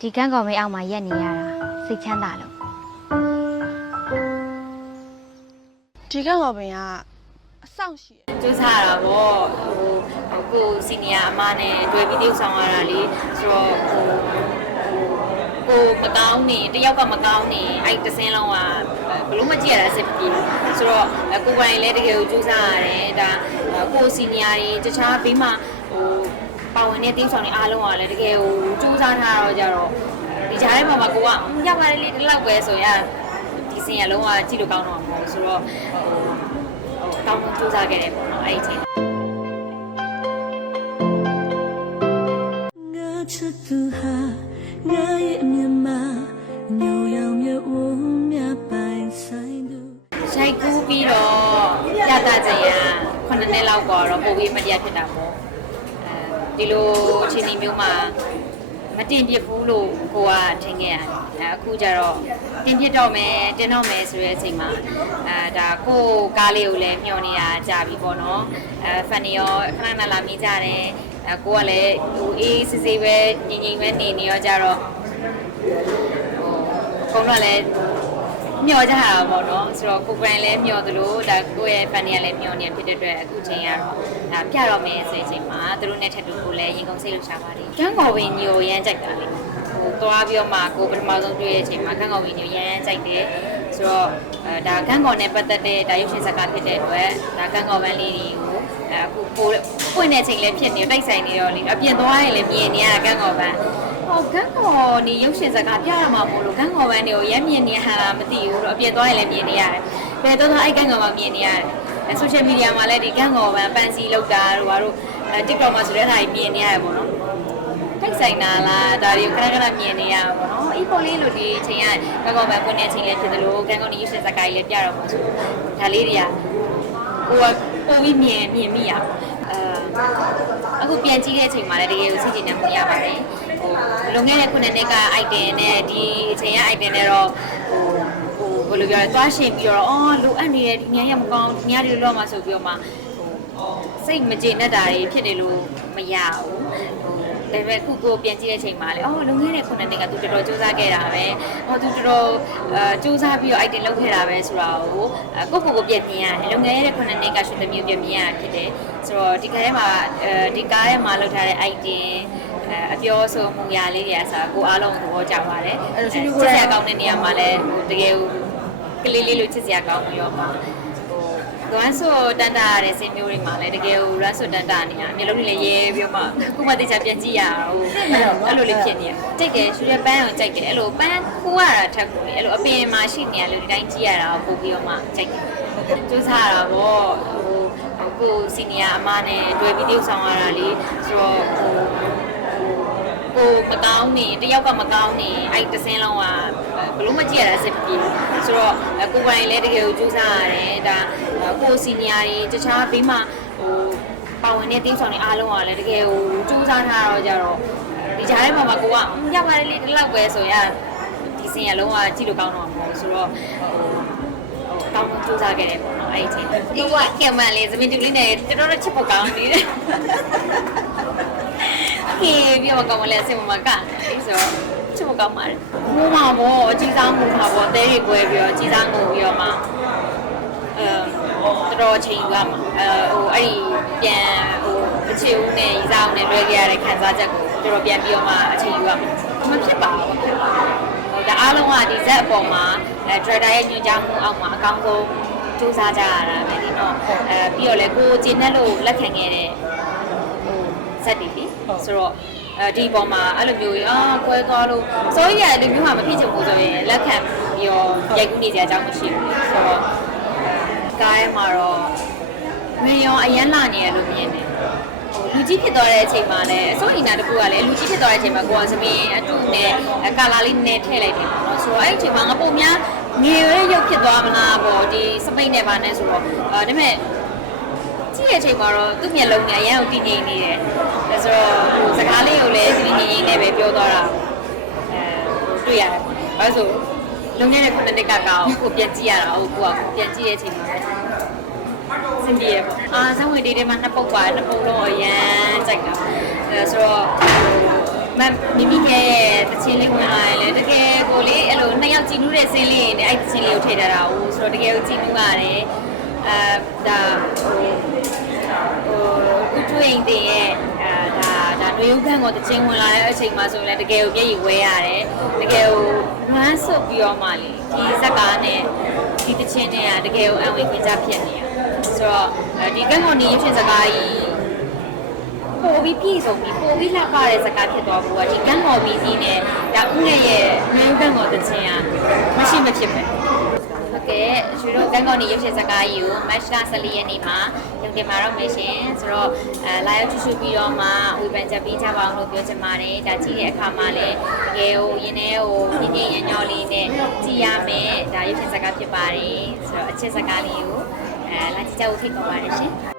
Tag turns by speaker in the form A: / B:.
A: ဒီကန်းကောင်မေးအောက်မှာရက်နေရတာစိတ်ချမ်းသာလို့
B: ဒီကကောပင်ကအဆောင်ရှိတယ်
C: စူးစားရတာပေါ့ဟိုဟိုကိုစီနီယာအမနဲ့တွေ့ပြီးတိကျဆောင်ရတာလေဆိုတော့ဟိုကိုမကောင်းနေတယောက်ကမကောင်းနေအဲ့တစ်စင်းလုံးကဘလို့မကြည့်ရတာစစ်ပြေဆိုတော့ကိုယ်ပိုင်လည်းတကယ်ကိုစူးစားရတယ်ဒါကိုစီနီယာတွေတခြားဘေးမှာဟို ပါဝင်တဲ့တင်းဆောင်တွေအားလုံးကလည်းတကယ်ဟိုစူးစမ်းထားတော့ကြတော့ဒီကြားထဲမှာမှာကိုကညောက်ရတယ်လေဒီလောက်ပဲဆိုရင်ဒီစင်ရလုံးဝကြည့်လို့ကောင်းတော့မှာမဟုတ်ဆိုတော့ဟိုတောင်းပန်စူးစမ်းခဲ့တယ်ပေါ့နော်အဲ့ဒီအချိန်
D: ငါချစ်သူဟာငါရဲ့အမြင်မှာညောင်ရောင်မြဝမြပိုင်ဆိုင်သူ
C: ရိုက်ကူးပြီးတော့ရတာကြရင်9နှစ်လောက်ကတော့ပုံပြီးမတရားဖြစ်တာပေါ့ ဒီလိုအချိန်ဒီမျိုးမှာမတင်ပြဘူးလို့ကိုကထင်ခဲ့ရတယ်အဲအခုကျတော့တင်ပြတော့မယ်တင်တော့မယ်ဆိုတဲ့အချိန်မှာအဲဒါကိုကားလေးကိုလည်းမျှော်နေတာကြာပြီပေါ့နော်အဲဖန်နီရောခဏခဏလာမိကြတယ်အဲကိုကလည်းဟိုအေးစစ်စစ်ပဲငြိမ်ငြိမ်ပဲနေနေရောကြတော့ဟိုအကုန်လုံးကလည်း မျောကြတာပေါ့နော်ဆိုတော့ကိုယ်ပိုင်လည်းမျောသလိုဒါကိုယ့်ရဲ့ fan တွေကလည်းမျောနေဖြစ်တဲ့အတွက်အခုချိန်ကတော့ဒါပြတော့မယ်ဆိုတဲ့အချိန်မှာသူတို့နဲ့ထပ်တူကိုလည်းရင်ကုန်စိတ်လို့ရှာပါတယ်ကန်းကော်ဝင်းညိုရမ်းကြိုက်တာလေဟိုသွားပြီးတော့မှကိုပထမဆုံးတွေ့တဲ့အချိန်မှာကန်းကော်ဝင်းညိုရမ်းကြိုက်တယ်ဆိုတော့အဲဒါကန်းကော်နဲ့ပတ်သက်တဲ့ဒါရုပ်ရှင်ဇာတ်ကားဖြစ်တဲ့အတွက်ဒါကန်းကော်ဝန်းလေးတွေကိုအဲအခုပိုပွင့်တဲ့အချိန်လည်းဖြစ်နေတိုက်ဆိုင်နေတော့လေအပြင်သွားရင်လည်းမြင်နေရတာကန်းကော်ဝန်း ဟိုဂန်းကော်နေရုပ်ရှင်စကားပြရမှာမို့လို့ဂန်းကော်ဝမ်းတွေကိုရက်မြင်နေဟန်လားမသိဘူးတော့အပြည့်သွားရင်လည်းမြင်နေရတယ်။ဘယ်တော့တော့အဲ့ဂန်းကော်မှာမြင်နေရတယ်။အဲဆိုရှယ်မီဒီယာမှာလည်းဒီဂန်းကော်ဝမ်းပန်စီလောက်တာတို့ဘာတို့အဲ TikTok မှာဆိုတဲ့ဟာကြီးမြင်နေရတယ်ပေါ့နော်။ထိုက်ဆိုင်တာလားဒါတွေကိုခဏခဏမြင်နေရတာပေါ့နော်။အေးပေါ်လေးလို့ဒီအချိန်ကဂန်းကော်ဝမ်းပွင့်တဲ့အချိန်လေးဖြစ်တယ်လို့ဂန်းကော်နေရုပ်ရှင်စကားကြီးလည်းပြတော့မှာဆိုဒါလေးတွေကကိုကပုံပြီးမြင်မြင်မိရအဲအခုပြန်ကြည့်တဲ့အချိန်မှာလည်းတကယ်ကိုစိတ်ကြည်နေမှုရပါတယ်ဟို လွန်ခဲ့တဲ့ခုနှစ်နှစ်က item နဲ့ဒီအချိန်က item နဲ့တော့ဟိုဟိုဘယ်လိုပြောလဲတွားရှင်ပြီးတော့အော်လိုအပ်နေတယ်ဒီညရမကောင်းဒီညတွေလောမှာဆိုပြီးတော့မှဟိုစိတ်မကျေနပ်တာတွေဖြစ်နေလို့မရဘူးဟိုဒါပေမဲ့ခုကိုပြန်ကြည့်တဲ့အချိန်မှာလေအော်လွန်ခဲ့တဲ့ခုနှစ်နှစ်ကသူတော်တော်စူးစမ်းခဲ့တာပဲဟောသူတော်တော်အဲစူးစမ်းပြီးတော့ item လုပ်ခဲ့တာပဲဆိုတာကိုကိုကိုကိုပြန်မြင်ရတယ်လွန်ခဲ့တဲ့ခုနှစ်နှစ်ကရှင်သမီးပြန်မြင်ရဖြစ်တယ်ဆိုတော့ဒီကားထဲမှာအဲဒီကားထဲမှာလုပ်ထားတဲ့ item အဲအပြောဆိုမှုရာလေးတွေအစားကိုအားလုံးသဘောကျပါတယ်အဲ့လိုချစ်စရာကောင်းတဲ့နေရာမှာလည်းဟိုတကယ်ကိုကလေးလေးလိုချစ်စရာကောင်းပြီးတော့မှဟိုလွမ်းဆိုတန်တာရတဲ့စင်မျိုးတွေမှာလည်းတကယ်ကိုလွမ်းဆိုတန်တာနေတာမျိုးလုံးတွေလည်းရဲပြီးတော့မှခုမှတိကျပြန်ကြည့်ရအောင်အဲ့လိုလေးဖြစ်နေကြိုက်တယ်ရှူရပန်းအောင်ကြိုက်တယ်အဲ့လိုပန်းခိုးရတာထက်ကိုလေအဲ့လိုအပင်မှာရှိနေရလို့ဒီတိုင်းကြည့်ရတာကိုပို့ပြီးတော့မှကြိုက်တယ်စူးစားရတာပေါ့ဟိုကိုစီနီယာအမနဲ့တွေ့ပြီးတိကျဆောင်ရတာလေဆိုတော့ဟို ကိုမကောင်းနေတယောက်ကမကောင်းနေအဲ့တစ်စင်းလုံးကဘလို့မကြည့်ရတာစစ်ပြေဆိုတော့ကိုယ်ပိုင်လည်းတကယ်ကိုစူးစမ်းရတယ်ဒါကိုစီနီယာတွေတခြားဘေးမှာဟိုပါဝင်တဲ့တင်းဆောင်တွေအားလုံးကလည်းတကယ်ကိုစူးစမ်းထားတော့ကြတော့ဒီကြားထဲမှာမှာကိုကရပါတယ်လေဒီလောက်ပဲဆိုရဒီစင်ရလုံးဝကြည့်လို့ကောင်းတော့မှာမဟုတ်ဆိုတော့ဟိုကောင်းကောင်းစူးစမ်းခဲ့တယ်ပေါ့နော်အဲ့ဒီအချိန်ဒီကကင်မရာလေးသမီးတူလေးနဲ့တော်တော်ချစ်ဖို့ကောင်းနေတယ် ကေပြီးတော့ကောင်းမလဲအစင်မမကအဲ့ဆိုတော့ချစ်မကောင်းပါလေငိုမှာပေါ့အကြီးစားငိုမှာပေါ့အသေးတွေကွဲပြီးတော့အကြီးစားငိုပြီးတော့မှအဲတော်တော်ချိန်ယူရမှာအဲဟိုအဲ့ဒီပြန်ဟိုအချစ်ဦးနဲ့ရီစားဦးနဲ့လွဲခဲ့ရတဲ့ခံစားချက်ကိုတော်တော်ပြန်ပြီးတော့မှအချိန်ယူရမှာမဖြစ်ပါဘူးမဖြစ်ပါဘူးဟိုဒါအားလုံးကဒီဇက်အပေါ်မှာအဲဒရိုက်တာရဲ့ညွှန်ကြားမှုအောက်မှာအကောင်းဆုံးစူးစမ်းကြရတာပဲဒီတော့အဲပြီးတော့လေကိုကျင်းနဲ့လို့လက်ခံခဲ့တဲ့ဟို ဇက်တီလीဆိုတော့အဲဒီပေါ်မှာအဲ့လိုမျိုးအာကွဲသွားလို့စိုးရိမ်ရတဲ့မျိုးမှမဖြစ်ချင်ဘူးဆိုရင်လက်ခံပြီးတော့ရိုက်ကူးနေကြအကြောင်းမရှိဘူးဆိုတော့ကားထဲမှာတော့မင်းရောအရန်လာနေရလို့မြင်တယ်ဟိုလူကြီးဖြစ်သွားတဲ့အချိန်မှာလည်းအစိုးရိမ်တာတကူကလည်းလူကြီးဖြစ်သွားတဲ့အချိန်မှာကိုကသမင်းအတူနဲ့ကာလာလေးနည်းထည့်လိုက်တယ်ပေါ့နော်ဆိုတော့အဲ့ဒီအချိန်မှာငါပုံများငယ်ရဲရုပ်ဖြစ်သွားမလားပေါ့ဒီစပိတ်နဲ့ပါနဲ့ဆိုတော့အဲဒါပေမဲ့ ကြည့်တဲ့အချိန်မှာတော့သူ့မျက်လုံးနဲ့အရန်ကိုတည်ငြိမ်နေတယ်။ဒါဆိုတော့ဟိုစကားလေးကိုလည်းတည်ငြိမ်ငြိမ်နဲ့ပဲပြောသွားတာအဲတွေ့ရတယ်ပေါ့။အဲဆိုလုံနေတဲ့ခုနှစ်နှစ်ကကောင်ကိုပြန်ကြည့်ရတာဟုတ်ကိုကပြန်ကြည့်တဲ့အချိန်မှာပဲစင်ပြေရပေါ့။အာဇဝင်တေးထဲမှာနှစ်ပုတ်ပါတယ်နှစ်ပုတ်လုံးအရန်ကြိုက်တာ။အဲဆိုတော့ဟိုမမီမီကရဲ့တချင်းလေးဝင်လာရင်လေတကယ်ကိုလေးအဲ့လိုနှစ်ယောက်ကြည်နူးတဲ့စင်းလေးနဲ့အဲ့တချင်းလေးကိုထည့်ထားတာ哦ဆိုတော့တကယ်ကိုကြည်နူးရတယ်အဲဒါဟိုဟို ဥထွေးတဲ့ရဲ့အဲဒါဒါနွေဦးခန့်ကိုတချင်းဝင်လာတဲ့အချိန်မှာဆိုရင်လည်းတကယ်ကိုမျက်ရည်ဝဲရတယ်တကယ်ကိုလွမ်းဆွတ်ပြီးတော့မှလေဒီဇက်ကားနဲ့ဒီတချင်းတွေကတကယ်ကိုအံဝင်ခွင့်ကြဖြစ်နေရဆိုတော့ဒီကန့်ကုန်နေရဖြစ်စကားကြီးပိုပြီးပြည့်စုံပြီးပိုပြီးလှပတဲ့စကားဖြစ်သွားဖို့ကဒီကန်းမော်ဘီစီနဲ့ဒါဥနဲ့ရဲ့မင်းကန်းမော်တခြင်းอ่ะမရှိမဖြစ်ပဲ ဟုတ်ကဲ့ရွှေတို့ကန်းကော်နေရုပ်ရှင်စကားကြီးကိုမတ်လ14ရက်နေ့မှာရုံတင်มาတော့မယ်ရှင်ဆိုတော့အဲလာရောက်ကြည့်ရှုပြီးတော့မှဝေဖန်ချက်ပေးကြပါအောင်လို့ပြောချင်ပါတယ်ဒါကြည့်တဲ့အခါမှာလည်းတကယ်ဟိုရင်းနေဟိုညင်ညင်ညညောလေးနဲ့ကြည့်ရမယ်ဒါရုပ်ရှင်စကားဖြစ်ပါတယ်ဆိုတော့အချက်စကားလေးကိုအဲလာကြည့်ကြဖို့ဖိတ်ခေါ်ပါတယ်ရှင်